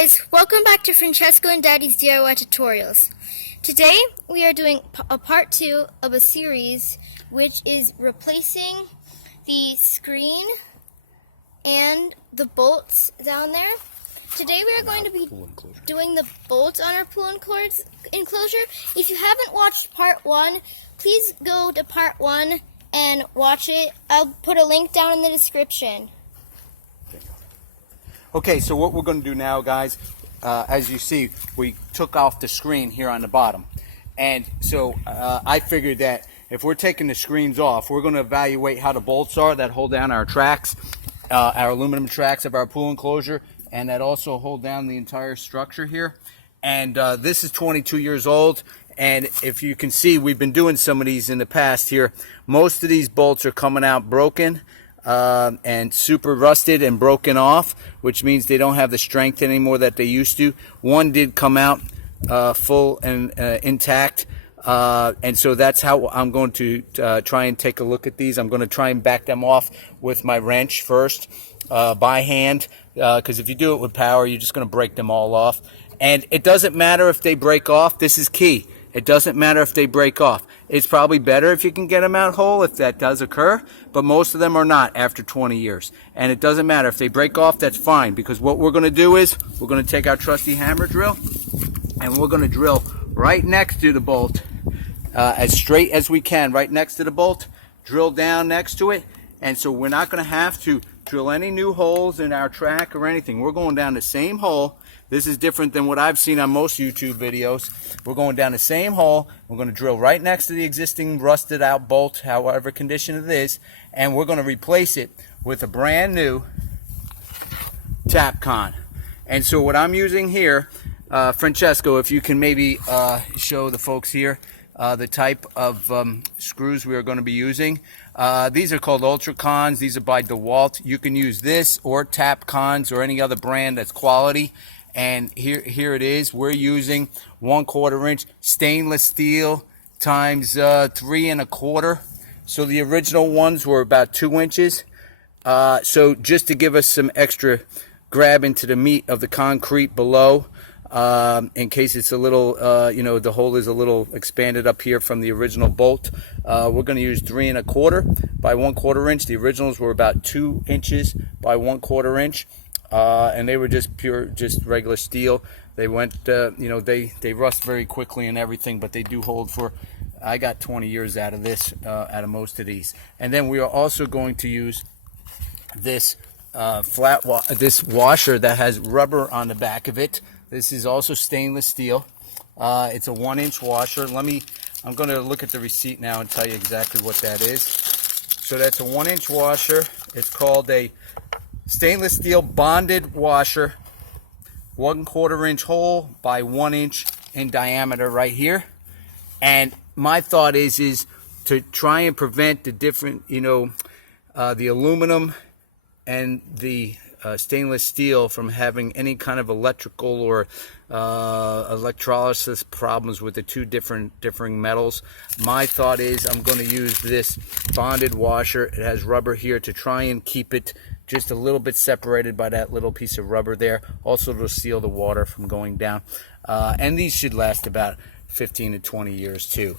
guys, welcome back to Francesco and Daddy's DIY tutorials. Today we are doing a part 2 of a series which is replacing the screen and the bolts down there. Today we are going to be doing the bolts on our pool enclosure. If you haven't watched part 1, please go to part 1 and watch it. I'll put a link down in the description. Okay, so what we're going to do now, guys, as you see, we took off the screen here on the bottom. And so I figured that if we're taking the screens off, we're going to evaluate how the bolts are that hold down our tracks, our aluminum tracks of our pool enclosure, and that also hold down the entire structure here. And this is 22 years old. And if you can see, we've been doing some of these in the past here. Most of these bolts are coming out broken. And super rusted and broken off, which means they don't have the strength anymore that they used to. One did come out full and intact, and so that's how I'm going to try and take a look at these. I'm going to try and back them off with my wrench first by hand, because if you do it with power, you're just going to break them all off. And it doesn't matter if they break off. This is key. It doesn't matter if they break off. It's probably better if you can get them out whole, if that does occur, but most of them are not after 20 years. And it doesn't matter if they break off, that's fine, because what we're going to do is we're going to take our trusty hammer drill and we're going to drill right next to the bolt, as straight as we can, right next to the bolt, drill down next to it. And so we're not going to have to drill any new holes in our track or anything. We're going down the same hole. This is different than what I've seen on most YouTube videos. We're going down the same hole. We're going to drill right next to the existing rusted out bolt, however condition it is, and we're going to replace it with a brand new Tapcon. And so what I'm using here, Francesco, if you can maybe show the folks here the type of screws we are going to be using. These are called Ultracons. These are by DeWalt. You can use this or Tapcons or any other brand that's quality. And here it is. We're using 1/4 inch stainless steel times 3 1/4. So the original ones were about 2 inches. So just to give us some extra grab into the meat of the concrete below, in case it's a little, the hole is a little expanded up here from the original bolt. We're going to use 3 1/4 by 1/4 inch. The originals were about 2 inches by 1/4 inch. And they were just regular steel. They went, they rust very quickly and everything, but they do hold for, I got 20 years out of this, out of most of these. And then we are also going to use this this washer that has rubber on the back of it. This is also stainless steel. It's a 1-inch washer. I'm going to look at the receipt now and tell you exactly what that is. So that's a 1-inch washer. It's called a stainless steel bonded washer, 1/4 inch hole by 1 inch in diameter right here. And my thought is to try and prevent the different, the aluminum and the stainless steel from having any kind of electrical or electrolysis problems with the two differing metals. My thought is I'm going to use this bonded washer. It has rubber here to try and keep it just a little bit separated by that little piece of rubber there. Also to seal the water from going down. And these should last about 15 to 20 years too.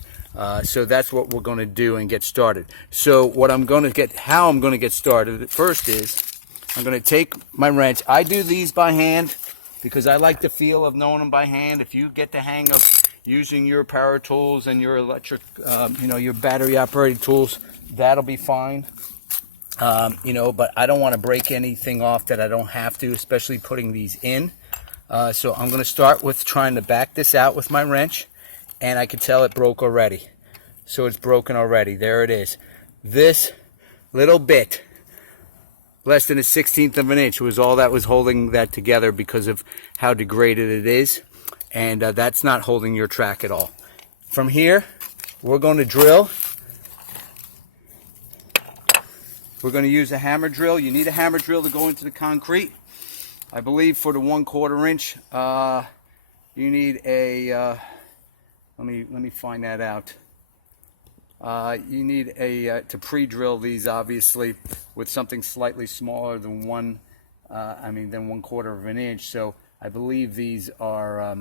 So that's what we're going to do and get started. So how I'm going to get started first is I'm going to take my wrench. I do these by hand because I like the feel of knowing them by hand. If you get the hang of using your power tools and your electric, your battery operated tools, that'll be fine. But I don't want to break anything off that I don't have to, especially putting these in. So I'm going to start with trying to back this out with my wrench, and I can tell it broke already. So it's broken already. There it is. This little bit, less than 1/16 of an inch, was all that was holding that together because of how degraded it is. And that's not holding your track at all. From here, we're going to drill. We're going to use a hammer drill. You need a hammer drill to go into the concrete. I believe for the 1/4 inch, you need a, let me find that out. You need to pre-drill these, obviously, with something slightly smaller than 1/4 of an inch. So I believe these are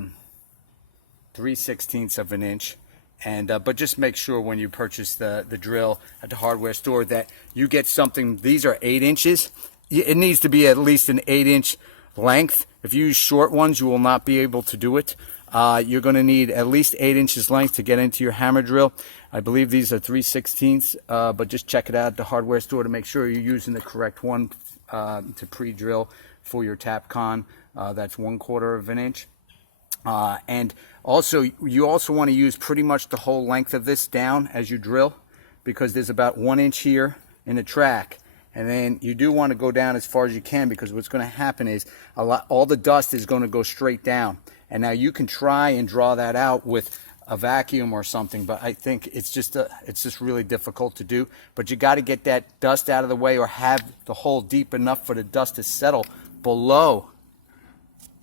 3/16 of an inch. And but just make sure when you purchase the drill at the hardware store that you get something. These are 8 inches. It needs to be at least an 8-inch length. If you use short ones, you will not be able to do it. You're going to need at least 8 inches length to get into your hammer drill. I believe these are 3/16, but just check it out at the hardware store to make sure you're using the correct one to pre-drill for your Tapcon. That's 1/4 of an inch. And also, you also want to use pretty much the whole length of this down as you drill, because there's about 1 inch here in the track. And then you do want to go down as far as you can, because what's going to happen is all the dust is going to go straight down. And now you can try and draw that out with a vacuum or something, but I think it's just really difficult to do. But you got to get that dust out of the way, or have the hole deep enough for the dust to settle below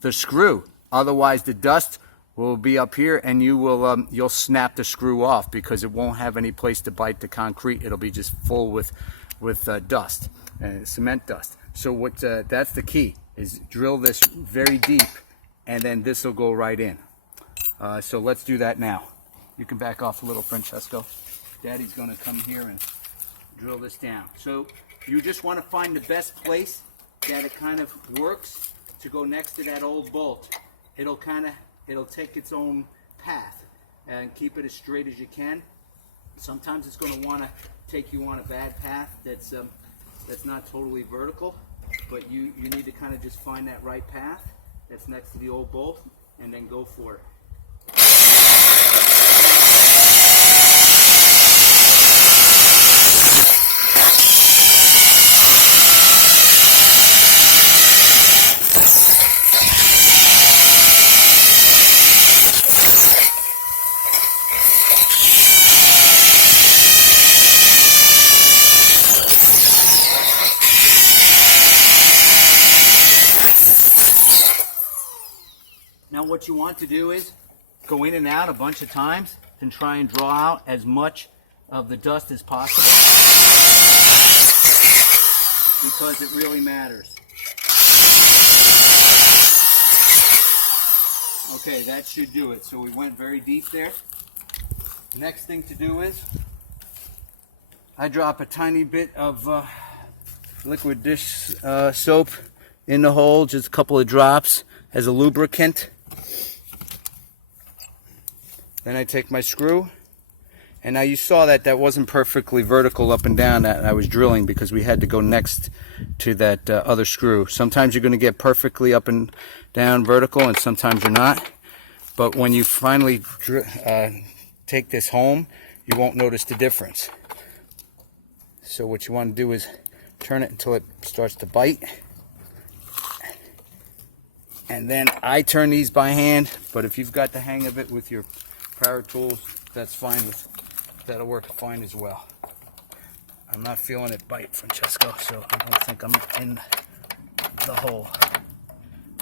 the screw. Otherwise, the dust will be up here, and you'll snap the screw off, because it won't have any place to bite the concrete. It'll be just full with dust, cement dust. So that's the key, is drill this very deep, and then this will go right in. So let's do that now. You can back off a little, Francesco. Daddy's going to come here and drill this down. So you just want to find the best place that it kind of works to go next to that old bolt. It'll take its own path, and keep it as straight as you can. Sometimes it's going to want to take you on a bad path that's not totally vertical, but you need to kind of just find that right path that's next to the old bolt, and then go for it. Now what you want to do is go in and out a bunch of times and try and draw out as much of the dust as possible, because it really matters. Okay, that should do it. So we went very deep there. Next thing to do is I drop a tiny bit of liquid dish soap in the hole, just a couple of drops as a lubricant. Then I take my screw, and now you saw that wasn't perfectly vertical up and down that I was drilling, because we had to go next to that other screw. Sometimes you're going to get perfectly up and down vertical, and sometimes you're not. But when you finally take this home, you won't notice the difference. So what you want to do is turn it until it starts to bite. And then I turn these by hand, but if you've got the hang of it with your power tools, that's fine. That'll work fine as well. I'm not feeling it bite, Francesco, so I don't think I'm in the hole.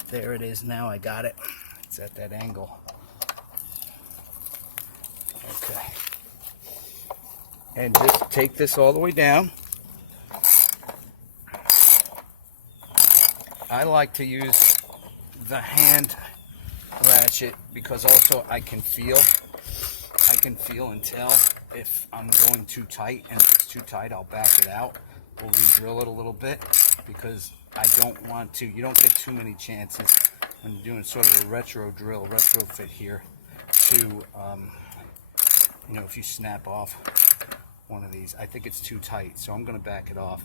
There it is. Now I got it. It's at that angle. Okay. And just take this all the way down. I like to use the hand ratchet, because also I can feel and tell if I'm going too tight, and if it's too tight, I'll back it out. We'll re-drill it a little bit, because I don't want to. You don't get too many chances when you're doing sort of a retrofit here to, if you snap off one of these. I think it's too tight, so I'm going to back it off.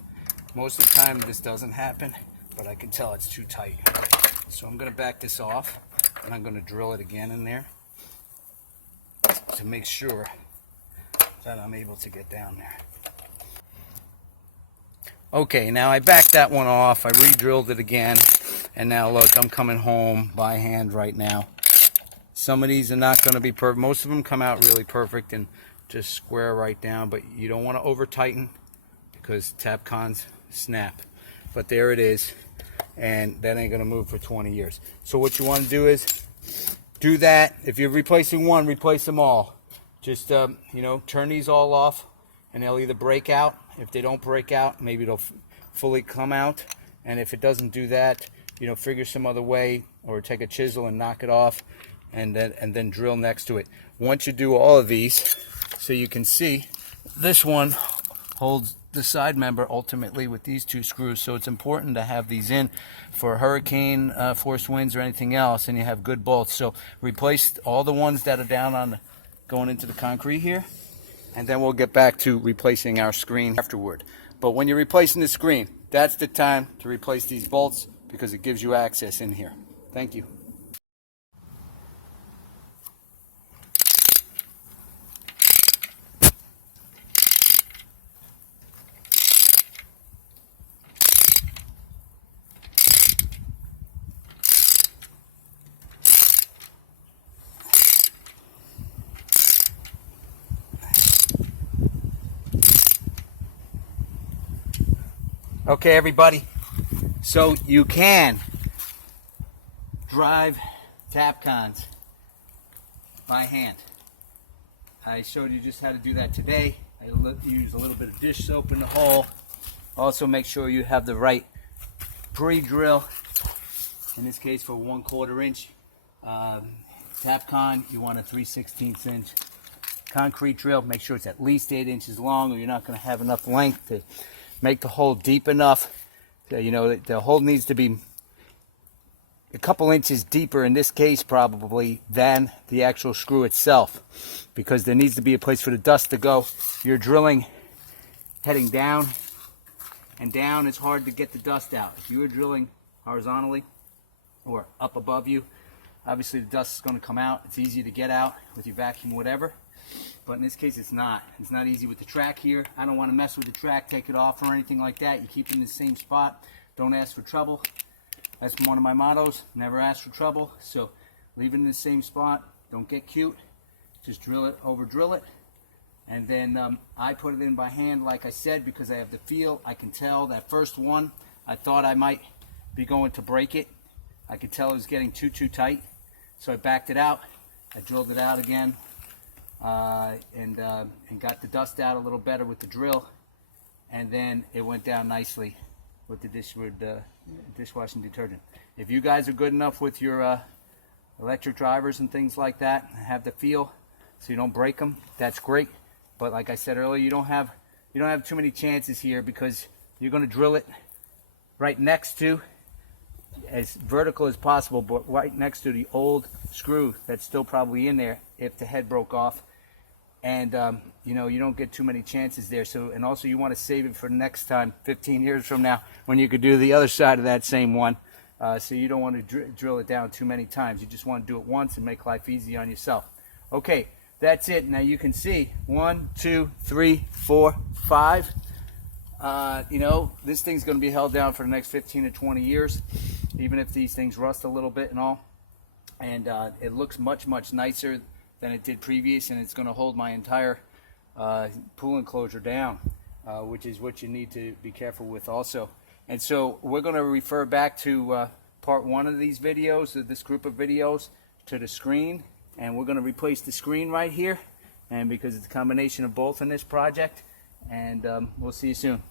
Most of the time this doesn't happen, but I can tell it's too tight. So I'm going to back this off, and I'm going to drill it again in there to make sure that I'm able to get down there. Okay, now I backed that one off. I re-drilled it again, and now look, I'm coming home by hand right now. Some of these are not going to be perfect. Most of them come out really perfect and just square right down, but you don't want to over tighten, because Tapcons snap. But there it is, and that ain't going to move for 20 years. So what you want to do is do that. If you're replacing one, replace them all. Just turn these all off, and they'll either break out. If they don't break out, maybe it'll fully come out. And if it doesn't do that, figure some other way, or take a chisel and knock it off, and then drill next to it. Once you do all of these, so you can see, this one holds the side member ultimately with these two screws. So it's important to have these in for hurricane force winds or anything else, and you have good bolts. So replace all the ones that are down on going into the concrete here, and then we'll get back to replacing our screen afterward. But when you're replacing the screen, that's the time to replace these bolts, because it gives you access in here. Thank you. Okay, everybody, so you can drive Tapcons by hand. I showed you just how to do that today. I use a little bit of dish soap in the hole. Also, make sure you have the right pre-drill. In this case, for 1/4 inch Tapcon, you want a 3/16 inch concrete drill. Make sure it's at least 8 inches long, or you're not going to have enough length to make the hole deep enough. The hole needs to be a couple inches deeper in this case probably than the actual screw itself, because there needs to be a place for the dust to go. You're drilling heading down, and down is hard to get the dust out. If you were drilling horizontally or up above you, obviously the dust is going to come out. It's easy to get out with your vacuum, whatever. But in this case, it's not. It's not easy with the track here. I don't want to mess with the track, take it off or anything like that. You keep it in the same spot. Don't ask for trouble. That's one of my mottos. Never ask for trouble. So leave it in the same spot. Don't get cute. Just drill it, over drill it. And then I put it in by hand, like I said, because I have the feel. I can tell that first one, I thought I might be going to break it. I could tell it was getting too tight. So I backed it out. I drilled it out again. And got the dust out a little better with the drill, and then it went down nicely with the dishwashing detergent. If you guys are good enough with your electric drivers and things like that, have the feel so you don't break them, that's great. But like I said earlier, you don't have too many chances here, because you're going to drill it right next to, as vertical as possible, but right next to the old screw that's still probably in there if the head broke off. And you don't get too many chances there. So, and also you want to save it for next time, 15 years from now, when you could do the other side of that same one. So you don't want to drill it down too many times. You just want to do it once and make life easy on yourself. Okay, that's it. Now you can see 1, 2, 3, 4, 5. This thing's going to be held down for the next 15 to 20 years, even if these things rust a little bit and all. And it looks much nicer than it did previous, and it's going to hold my entire pool enclosure down, which is what you need to be careful with also. And so we're going to refer back to part 1 of these videos, of this group of videos, to the screen, and we're going to replace the screen right here, and because it's a combination of both in this project, and we'll see you soon.